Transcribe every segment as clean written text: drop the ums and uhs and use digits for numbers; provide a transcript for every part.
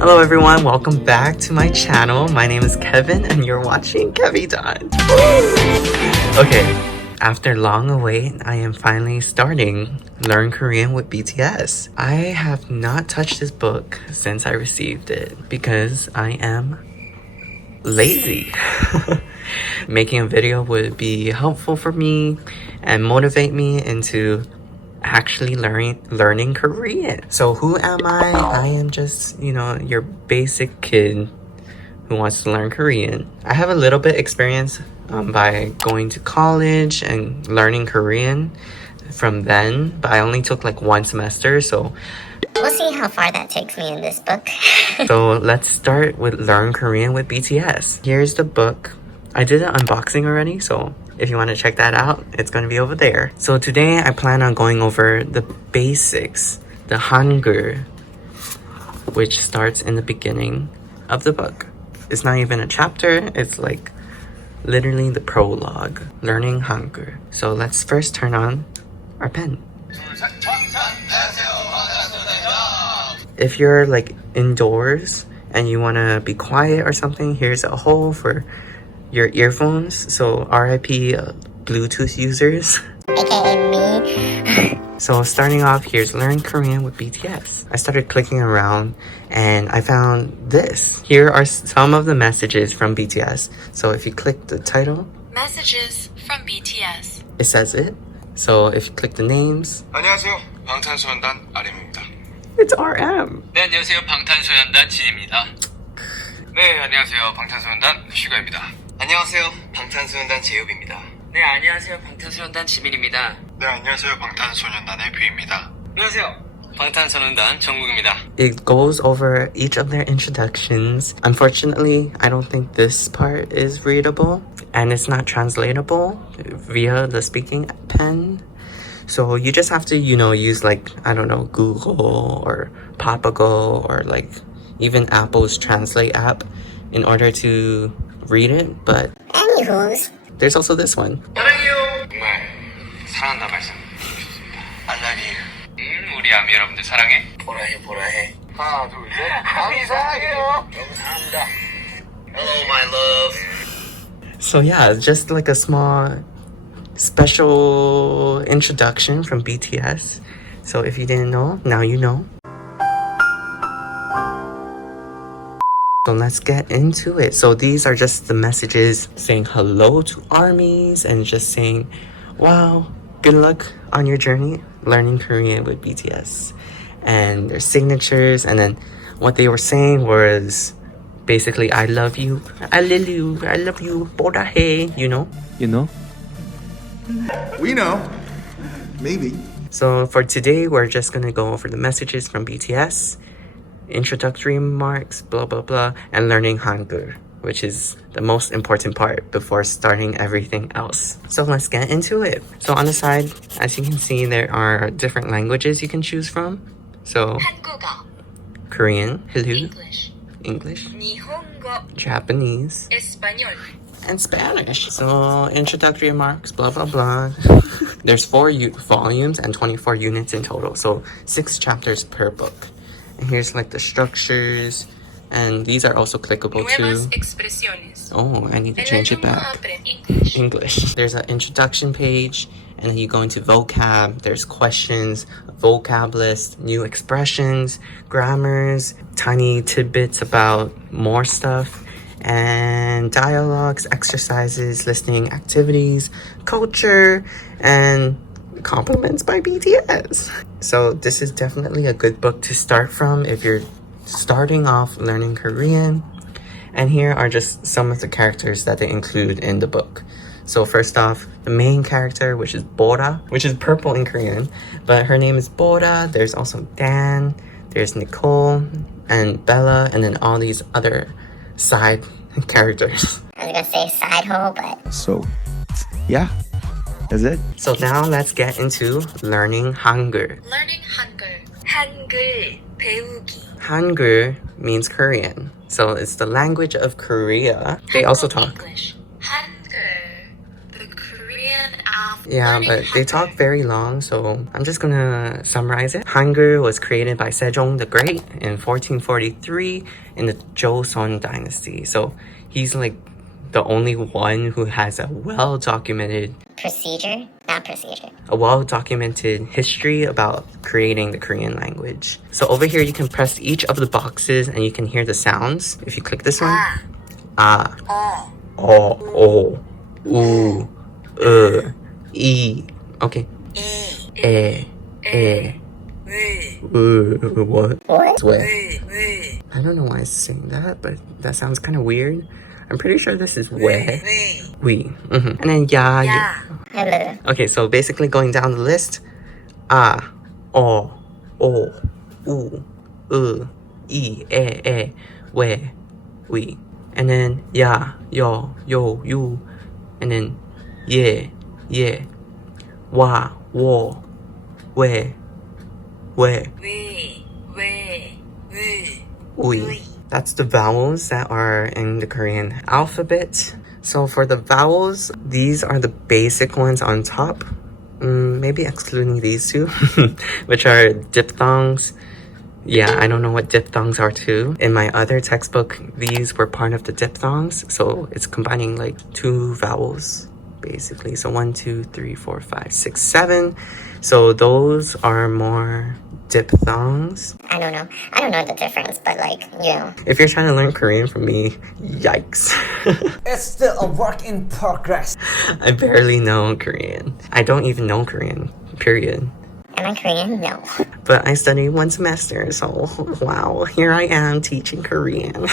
Hello everyone, welcome back to my channel. My name is Kevin and you're watching KeviDon. Okay, after long await, I am finally starting Learn Korean with BTS. I have not touched this book since I received it because I am lazy. Making a video would be helpful for me and motivate me into actually learning Korean. So who am I? I am just, your basic kid who wants to learn Korean. I have a little bit experience by going to college and learning Korean from then, but I only took like one semester, so we'll see how far that takes me in this book. So let's start with Learn Korean with BTS. Here's the book. I did an unboxing already, so if you want to check that out, it's going to be over there. So today I plan on going over the basics, the Hangeul, which starts in the beginning of the book. It's not even a chapter, it's like literally the prologue, learning Hangeul. So let's first turn on our pen. If you're like indoors and you want to be quiet or something, here's a hole for your earphones. So RIP Bluetooth users. AKA me. So starting off, here's Learn Korean with BTS. I started clicking around and I found this. Here are some of the messages from BTS. So if you click the title, Messages from BTS. it says it. So if you click the names, 안녕하세요. 방탄소년단 RM입니다. it's RM. 네, 안녕하세요. 방탄소년단 진입니다. 네, 안녕하세요. 방탄소년단 슈가입니다. 안녕하세요. 방탄소년단 제이홉입니다. 네, 안녕하세요. 방탄소년단 지민입니다. 네, 안녕하세요. 방탄소년단의 뷰입니다. 안녕하세요. 방탄소년단 정국입니다. It goes over each of their introductions. Unfortunately, I don't think this part is readable and it's not translatable via the speaking pen. So you just have to, use like, I don't know, Google or Papago or like even Apple's Translate app in order to read it. But Anywho's. there's also this one. 사랑해요. 정말 사랑한다 말씀 주셨습니다. I love you. 우리 아미 여러분들 사랑해. 보라해 보라해. 하나 둘 셋. 아미 사랑해요. 너무 사랑합니다. Hello my love. So yeah, just like a small special introduction from BTS. So if you didn't know, now you know. So let's get into it. So these are just the messages saying hello to armies and just saying, wow, good luck on your journey learning Korean with BTS. And their signatures, and then what they were saying was basically, I love you, I love you, I love you, 보라해, You know? We know. Maybe. So for today, we're just gonna go over the messages from BTS, introductory remarks, blah blah blah, and learning Hangeul, which is the most important part before starting everything else. So let's get into it. So on the side, as you can see, there are different languages you can choose from. So 한국어, Korean, hello, English, English, 일본어, Japanese, 에스파뇰. and Spanish. So introductory remarks, blah blah blah. There's 4 volumes and 24 units in total, so 6 chapters per book. And here's like the structures, and these are also clickable Nuevas too. expresiones. Oh, I need to change it back. English. English. There's an introduction page, and then you go into vocab. There's questions, vocab list, new expressions, grammars, tiny tidbits about more stuff, and dialogues, exercises, listening activities, culture, and compliments by BTS. So this is definitely a good book to start from if you're starting off learning Korean. And here are just some of the characters that they include in the book. So first off, the main character, which is Bora, which is purple in Korean, but her name is Bora. There's also Dan, there's Nicole, and Bella, and then all these other side characters. I was gonna say side hole, but So, yeah. That's it. So now let's get into learning Hangeul. Learning Hangeul. 한글 배우기. Hangeul means Korean. So it's the language of Korea. They also talk. English. Hangeul. The Korean alphabet. Yeah, but they talk very long, so I'm just gonna summarize it. Hangul was created by Sejong the Great in 1443 in the Joseon dynasty. So he's like the only one who has a well-documented history about creating the Korean language. So over here you can press each of the boxes and you can hear the sounds. If you click this one, ah, o, u, e, okay, what? What? I don't know why it's saying that, but that sounds kind of weird. I'm pretty sure this is we. And then ya. Okay, so basically going down the list, o, u, e, we. And then ya, yo, you. And then ye, wa, wo, we. That's the vowels that are in the Korean alphabet. So for the vowels, these are the basic ones on top. Maybe excluding these two, which are diphthongs. Yeah, I don't know what diphthongs are too. In my other textbook, these were part of the diphthongs. So it's combining like two vowels, basically. So 1, 2, 3, 4, 5, 6, 7. So those are more diphthongs. I don't know the difference, but like, you know. If you're trying to learn Korean from me, yikes. It's still a work in progress. I barely know Korean. I don't even know Korean, period. Am I Korean? No. But I studied 1 semester, so wow, here I am teaching Korean.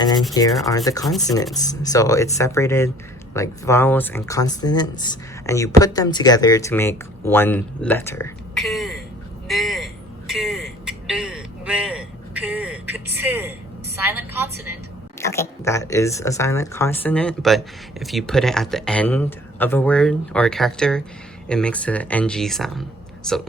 And then here are the consonants. So it's separated like vowels and consonants, and you put them together to make one letter. Silent consonant. Okay. That is a silent consonant, but if you put it at the end of a word or a character, it makes an NG sound. So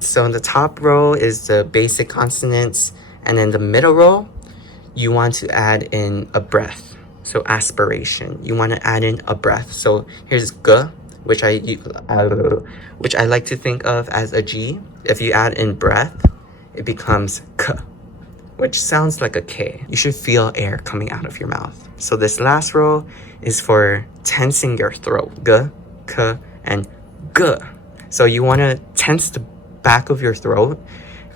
So the top row is the basic consonants, and then the middle row, you want to add in a breath. So aspiration, you want to add in a breath. So here's g, which I like to think of as a G. If you add in breath, it becomes k, which sounds like a K. You should feel air coming out of your mouth. So this last row is for tensing your throat. G, k, and g. So you want to tense the back of your throat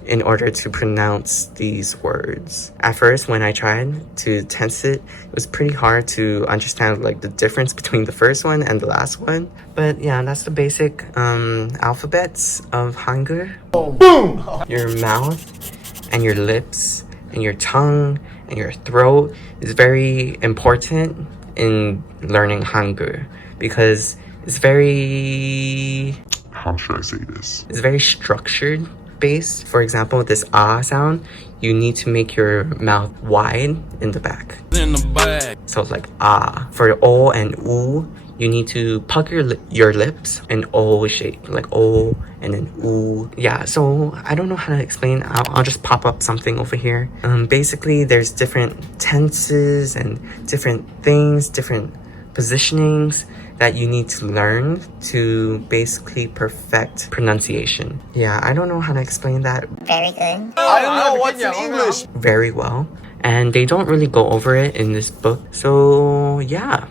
in order to pronounce these words. At first, when I tried to tense it, it was pretty hard to understand like the difference between the first one and the last one. But yeah, that's the basic alphabets of Hangul. Boom! Your mouth and your lips and your tongue and your throat is very important in learning Hangul because it's very... How should I say this? It's very structured based. For example, this ah sound, you need to make your mouth wide in the back. So like ah. For o and u, you need to pucker your lips and o shape, like o and then u. Yeah, so I don't know how to explain. I'll just pop up something over here. Basically, there's different tenses and different things, different positionings that you need to learn to basically perfect pronunciation. Yeah, I don't know how to explain that Very good. I don't know what's in English. very well. And they don't really go over it in this book. So yeah.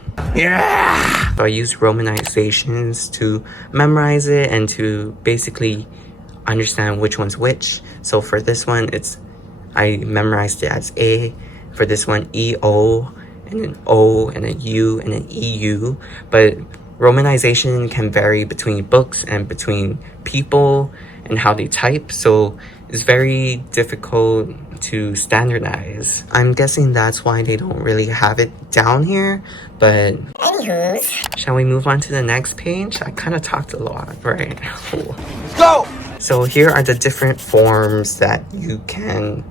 So I use romanizations to memorize it and to basically understand which one's which. So for this one, I memorized it as A. For this one, E-O, and then O, and then U, and then EU. But romanization can vary between books and between people and how they type. So it's very difficult to standardize. I'm guessing that's why they don't really have it down here. But Anywho's. shall we move on to the next page? I kind of talked a lot, right? Go! So here are the different forms that you can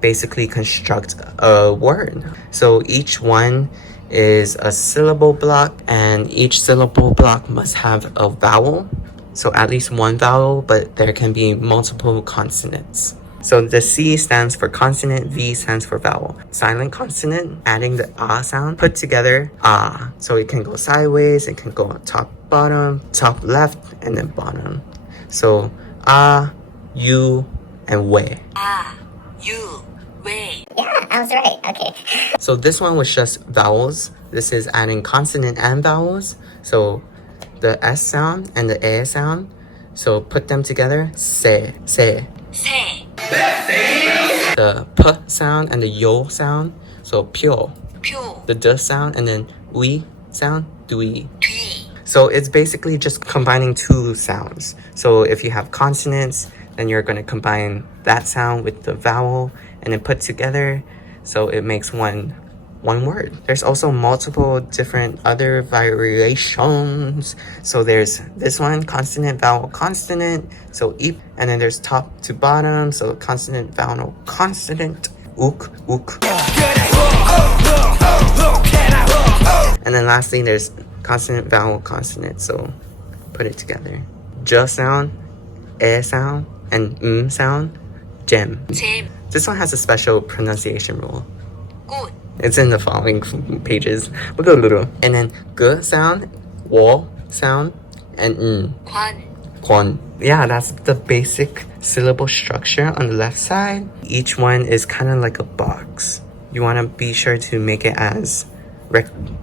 basically construct a word. So each one is a syllable block, and each syllable block must have a vowel So at least one vowel, but there can be multiple consonants. So the C stands for consonant, V stands for vowel. Silent consonant, adding the ah sound, put together ah. So it can go sideways, it can go top, bottom, top left, and then bottom. So ah, you, and we. Ah, you, we. Yeah, I was right. Okay. So this one was just vowels. This is adding consonant and vowels. So the S sound and the A sound. So put them together, se, se. 새, The P sound and the yo sound. So pyo. 표, The D sound and then we sound, dui. 뒤, So it's basically just combining two sounds. So if you have consonants, then you're going to combine that sound with the vowel and then put together. So it makes one word. There's also multiple different other variations. So there's this one, consonant, vowel, consonant. So eep, and then there's top to bottom. So consonant, vowel, consonant, ook, ook. And then lastly, there's consonant, vowel, consonant. So put it together. J sound, E sound, and sound, gem. 잼, This one has a special pronunciation rule. 꽃, It's in the following pages. And then g sound, wo sound, and 관, kwon. Yeah, that's the basic syllable structure on the left side. Each one is kind of like a box. You want to be sure to make it as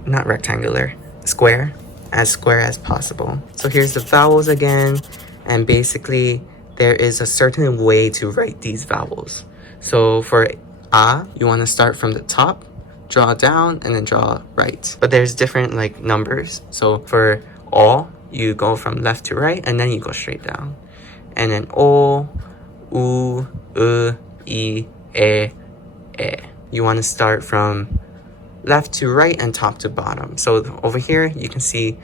not rectangular, square as possible. So here's the vowels again, and basically there is a certain way to write these vowels. So for ah, you want to start from the top, draw down, and then draw right. But there's different like numbers. So for all, you go from left to right, and then you go straight down. And then o, u, e, e. You want to start from left to right and top to bottom. So over here, you can see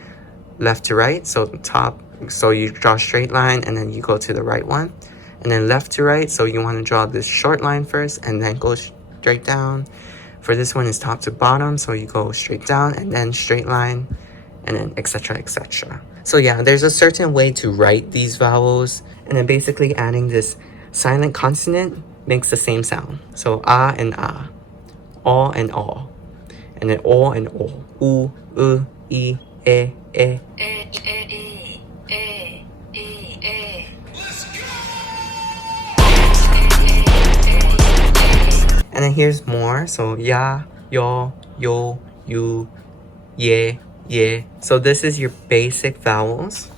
left to right. So top, so you draw a straight line, and then you go to the right one. And then left to right, so you want to draw this short line first, and then go straight down. For this one, is top to bottom, so you go straight down, and then straight line, and then etc, etc. So yeah, there's a certain way to write these vowels, and then basically adding this silent consonant makes the same sound. So ah and ah, all and all, and then all and all, u, e, e. 에, 에, 에, 에, 에, 에. And then here's more. So ya, yo, yo, you, ye, ye. So this is your basic vowels.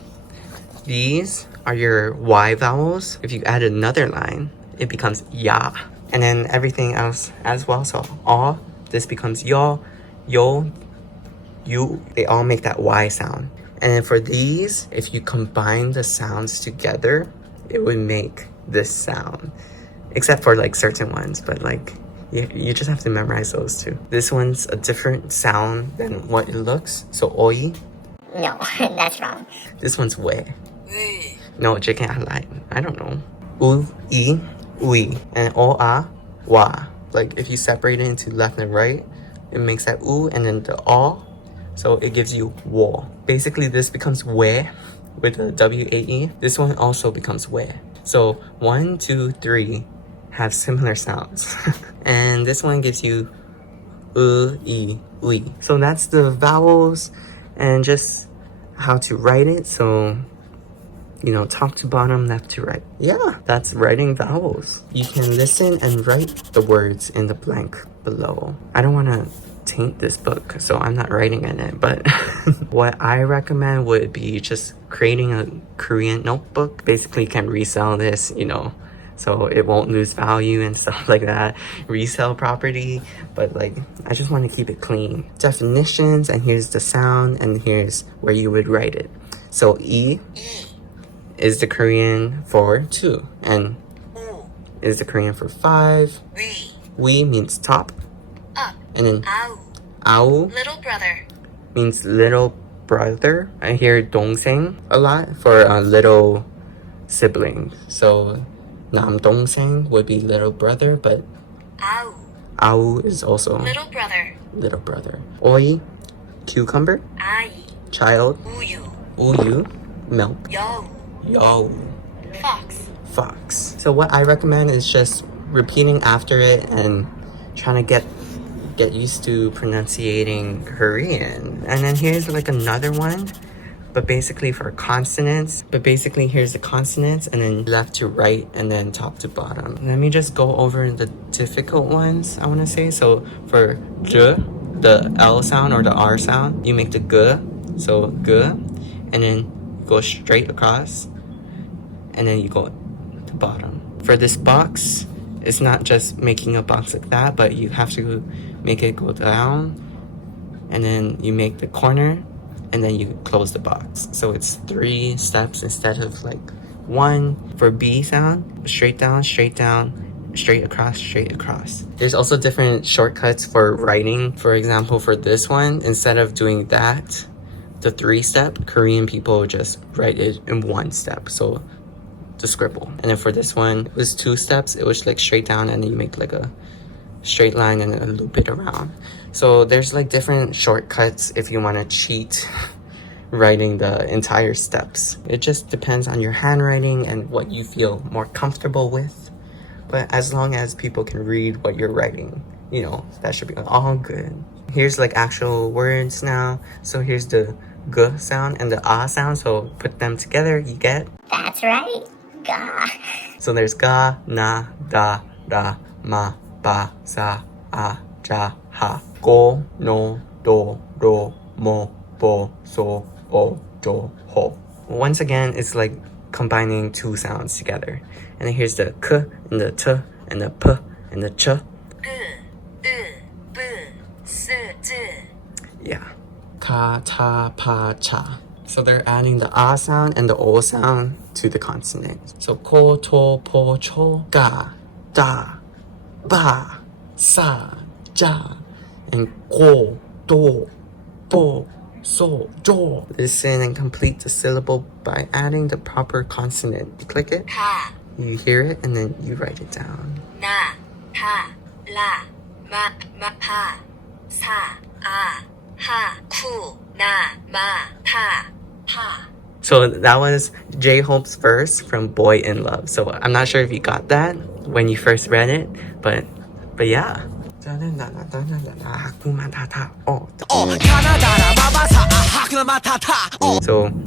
These are your Y vowels. If you add another line, it becomes ya. And then everything else as well. So all, this becomes yo, yo, you. They all make that Y sound. And then for these, if you combine the sounds together, it would make this sound. Except for like certain ones, but like you just have to memorize those too. This one's a different sound than what it looks. So oi. No, that's wrong. This one's we. 위, No, chicken I lied. I don't know. U, e, ui. And o, a, wa. Like if you separate it into left and right, it makes that u, and then the o. So it gives you wo. Basically this becomes we with a W-A-E. This one also becomes we. So 1, 2, 3 have similar sounds. And this one gives you e, ui. So that's the vowels and just how to write it. So, you know, top to bottom, left to right. Yeah, that's writing vowels. You can listen and write the words in the blank below. I don't want to taint this book, so I'm not writing in it, but what I recommend would be just creating a Korean notebook. Basically you can resell this, you know, so it won't lose value and stuff like that. Resell property, but like I just want to keep it clean. Definitions, and here's the sound, and here's where you would write it. So E is the Korean for 2, and 우, is the Korean for 5. 위, We means top, up, and then 아우, 아우 little brother. means little brother. I hear 동생 a lot for little siblings. So 남동생 would be little brother, but 아우, 아우 is also little brother. little brother. Oi, cucumber. 아이, Child. 우유, 우유, milk. 여우, Yo. Fox. Fox. So what I recommend is just repeating after it and trying to get used to pronunciating Korean. And then here's like another one, but basically for consonants. But basically here's the consonants and then left to right and then top to bottom. Let me just go over the difficult ones, I want to say. So for J, the L sound or the R sound, you make the G, so G, and then go straight across, and then you go to bottom. For this box, it's not just making a box like that, but you have to make it go down, and then you make the corner, and then you close the box. So it's 3 steps instead of like 1. For B sound, straight down, straight across, straight across. There's also different shortcuts for writing. For example, for this one, instead of doing that, the 3-step, Korean people just write it in 1 step. So the scribble. And then for this one, it was 2 steps. It was like straight down, and then you make like a straight line and then loop it around. So there's like different shortcuts if you want to cheat writing the entire steps. It just depends on your handwriting and what you feel more comfortable with. But as long as people can read what you're writing, you know, that should be all good. Here's like actual words now. So here's the G sound and the A sound. So put them together, you get. That's right. Ga. So there's ga, na, da, da, ma, ba, sa, a, ja, ha. Go, no, do, ro, mo, bo, so, o, jo, ho. Once again, it's like combining 2 sounds together. And then here's the k and the t and the p and the ch. Yeah. Ka, ta, pa, cha. So they're adding the a sound and the o sound to the consonant. So ko, to, po, cho, ga, da, ba, sa, ja, and go, do, bo, so, jo. Listen and complete the syllable by adding the proper consonant. You click it, Ha. you hear it, and then you write it down. Na. Ha. La. Ma. Ma. Pa. Sa. A. Ha. Ku. Na. Ma. Pa. Pa. So that was J-Hope's verse from Boy in Love. So I'm not sure if you got that when you first read it, but yeah. So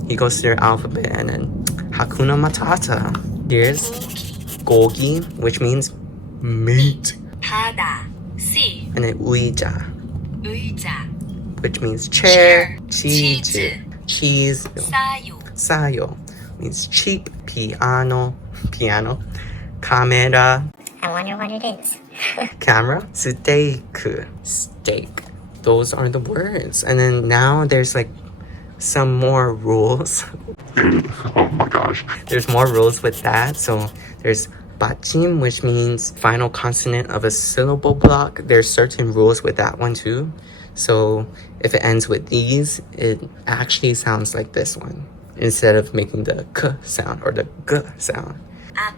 he goes through the alphabet and then Hakuna Matata. Here's Gogi, which means meat. 바다. Sea. And then Uija, 의자. which means chair. Cheese. Cheese. 싸요. Sayo means cheap. Piano. Camera. I wonder what it is. Camera. Steak. Those are the words. And then now there's like some more rules. Oh my gosh. There's more rules with that. So there's bachim, which means final consonant of a syllable block. There's certain rules with that one too. So if it ends with these, it actually sounds like this one instead of making the k sound or the g sound. Up.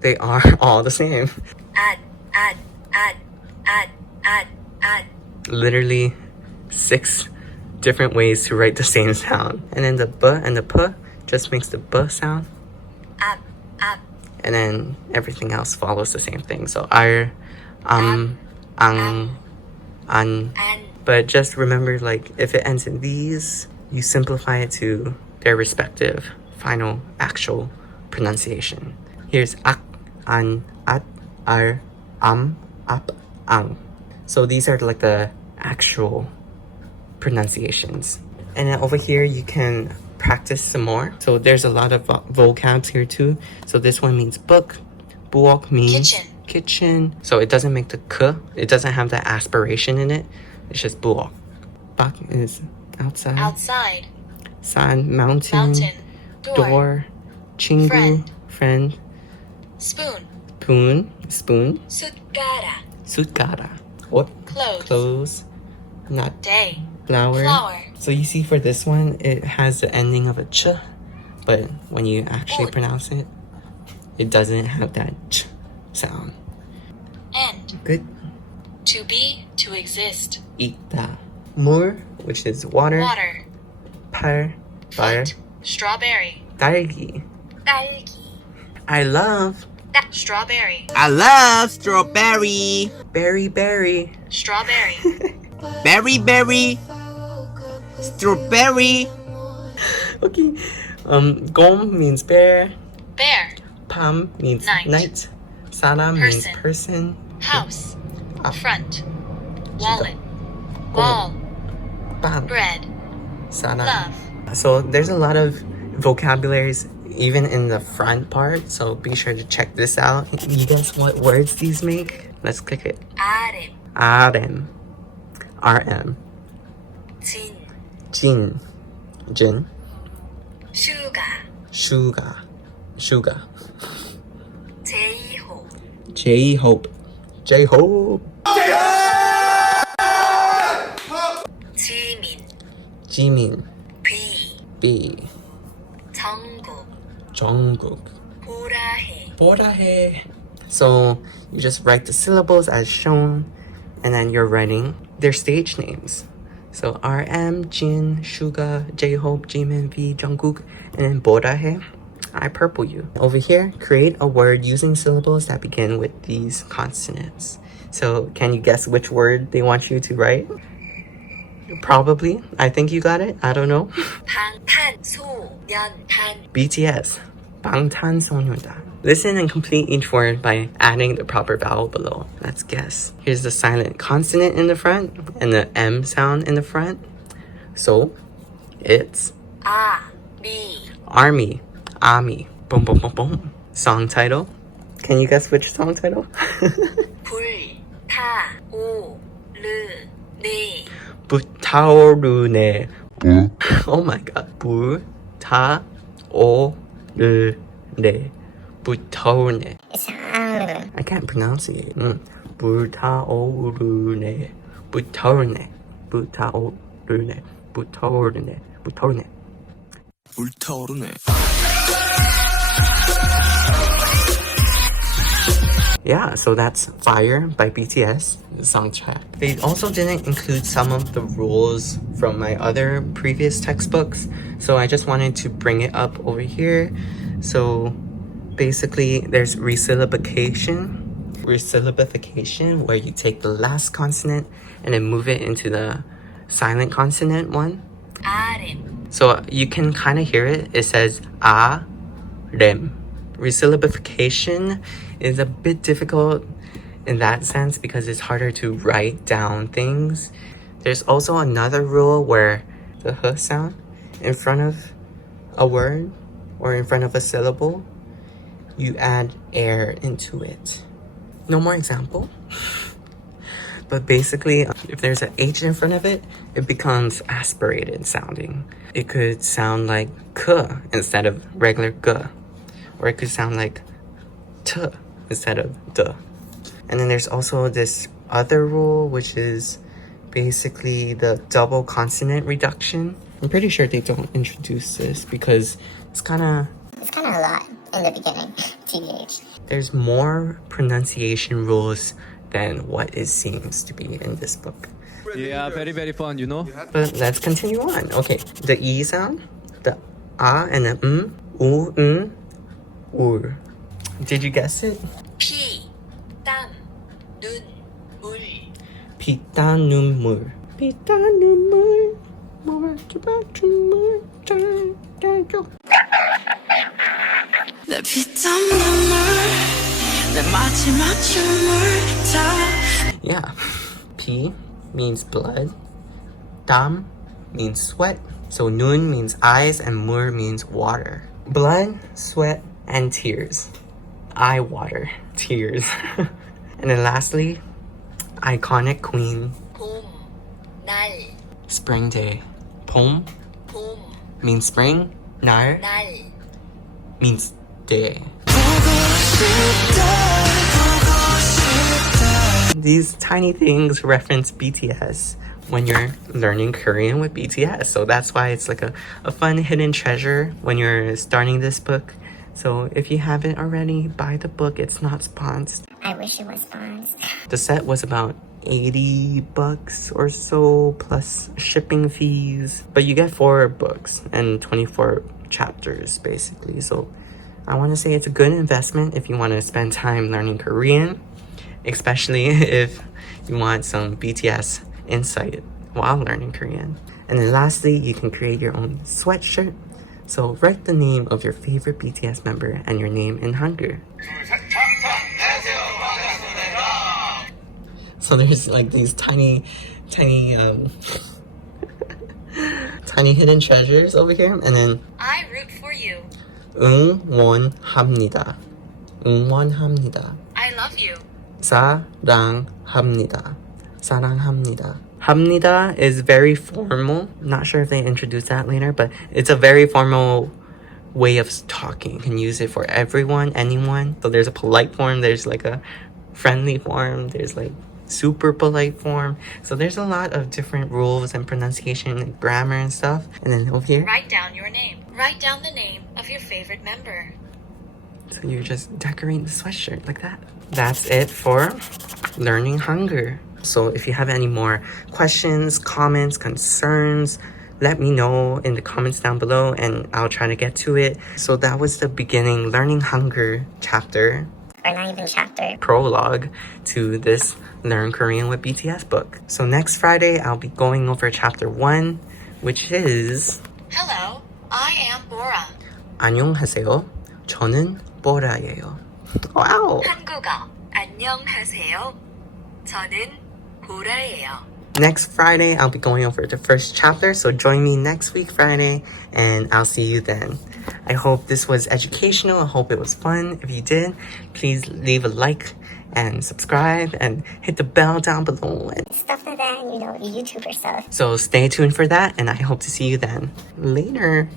They are all the same. Ad. Literally 6 different ways to write the same sound. And then the b and the p just makes the b sound. Up. And then everything else follows the same thing. So ar, ang, an. And. But just remember, like, if it ends in these, you simplify it to their respective final actual pronunciation. Here's ak, an, at, ar, ap, ang. So these are like the actual pronunciations. And then over here, you can practice some more. So there's a lot of vocabs here too. So this one means book. Buok means kitchen. So it doesn't make the k. It doesn't have that aspiration in it. It's just buok. Bak is outside. San, mountain. Door. Chingu, friend. Spoon. Spoon. 숟가락. What? Clothes. Clothes. Not Day. flower. Flower. So you see for this one, it has the ending of a ch, but when you actually Ot. pronounce it, it doesn't have that ch sound. End. Good. To be. To exist. Ita. Mur, which is water. Water. Par, fire. strawberry, 딸기. 딸기, I love. strawberry, I love strawberry. Berry, berry. strawberry, Berry, berry. Strawberry. Okay. Gom means bear. bear, Pam means Night. night. Sara means Person. person. house, Ah. front, wallet, wall, Pam. bread, Sara. love. So there's a lot of vocabularies even in the front part. So be sure to check this out. You guess what words these make? Let's click it. RM, RM. RM. 진, Jin. Jin. sugar, Sugar. Sugar. 제이호, J-Hope. J-Hope. 지민, Jimin. B, B. 정국, Jungkook. 보라해, 보라해. So you just write the syllables as shown, and then you're writing their stage names. So RM, Jin, Suga, J-Hope, Jimin, V, Jungkook, and then 보라해. I purple you. Over here, create a word using syllables that begin with these consonants. So can you guess which word they want you to write? Probably. I think you got it. I don't know. 방탄소년단, BTS. 방탄소년단. Listen and complete each word by adding the proper vowel below. Let's guess. Here's the silent consonant in the front and the M sound in the front. So, it's 아미, Army. Ami. Boom, boom, boom, boom. Song title. Can you guess which song title? 불타오르네, 불타오르네. Oh my god. 불타오르네. 불타오르네. I can't pronounce it. 불타오르네. 불타오르네. 불타오르네. 불타오르네. 불타오르네. 불타오르네. Yeah, so that's Fire by BTS, the song track. They also didn't include some of the rules from my other previous textbooks, so I just wanted to bring it up over here. So basically, there's resyllabification, where you take the last consonant and then move it into the silent consonant one. RM, So you can kind of hear it. It says rem. Resyllabification is a bit difficult in that sense because it's harder to write down things. There's also another rule where the h sound in front of a word or in front of a syllable, you add air into it. No more example. But basically, if there's an H in front of it, it becomes aspirated sounding. It could sound like k instead of regular g. Or it could sound like t instead of d. And then there's also this other rule, which is basically the double consonant reduction. I'm pretty sure they don't introduce this because it's kind of a lot in the beginning, TBH. there's more pronunciation rules than what it seems to be in this book. Yeah, very, very fun, you know? But let's continue on. Okay, the E sound, the A and the U, 울. Did you guess it? 피, 땀, 눈, 물, 피땀 눈물. 피땀 눈물. 내 피땀 눈물 내 마지막 춤을 타. Yeah. P means blood. 땀 means sweat. So 눈 means eyes and 물 means water. Blood, sweat, and tears. Eye water, tears. And then lastly, iconic queen. 봄, 날, Spring day. 봄 봄, means spring. 날 날, means day. These tiny things reference BTS when you're learning Korean with BTS. So that's why it's like a fun hidden treasure when you're starting this book. So if you haven't already, buy the book. It's not sponsored. I wish it was sponsored. The set was about $80 or so plus shipping fees. But you get 4 books and 24 chapters basically. So I want to say it's a good investment if you want to spend time learning Korean, especially if you want some BTS insight while learning Korean. And then lastly, you can create your own sweatshirt. So write the name of your favorite BTS member and your name in Hangul. So there's like these tiny hidden treasures over here. And then I root for you. 응원합니다. 응원합니다. I love you. 사랑합니다. 사랑합니다. 합니다 is very formal. Not sure if they introduce that later, but it's a very formal way of talking. You can use it for everyone, anyone. So there's a polite form, there's like a friendly form, there's like super polite form. So there's a lot of different rules and pronunciation and grammar and stuff. And then over here, Write down your name. Write down the name of your favorite member. so you're just decorating the sweatshirt like that. That's it for learning Hangul. So if you have any more questions, comments, concerns, let me know in the comments down below and I'll try to get to it. So that was the beginning learning Hangul chapter. Or not even chapter. Prologue to this Learn Korean with BTS book. So next Friday, I'll be going over chapter 1, which is Hello, I am Bora. 안녕하세요. 저는 보라예요. Wow. 한국어. 안녕하세요. 저는 보라예요. Next Friday, I'll be going over the first chapter, so join me next week Friday, and I'll see you then. I hope this was educational. I hope it was fun. If you did, please leave a like and subscribe and hit the bell down below. Stuff like that, you know, YouTuber stuff. So stay tuned for that, and I hope to see you then. Later.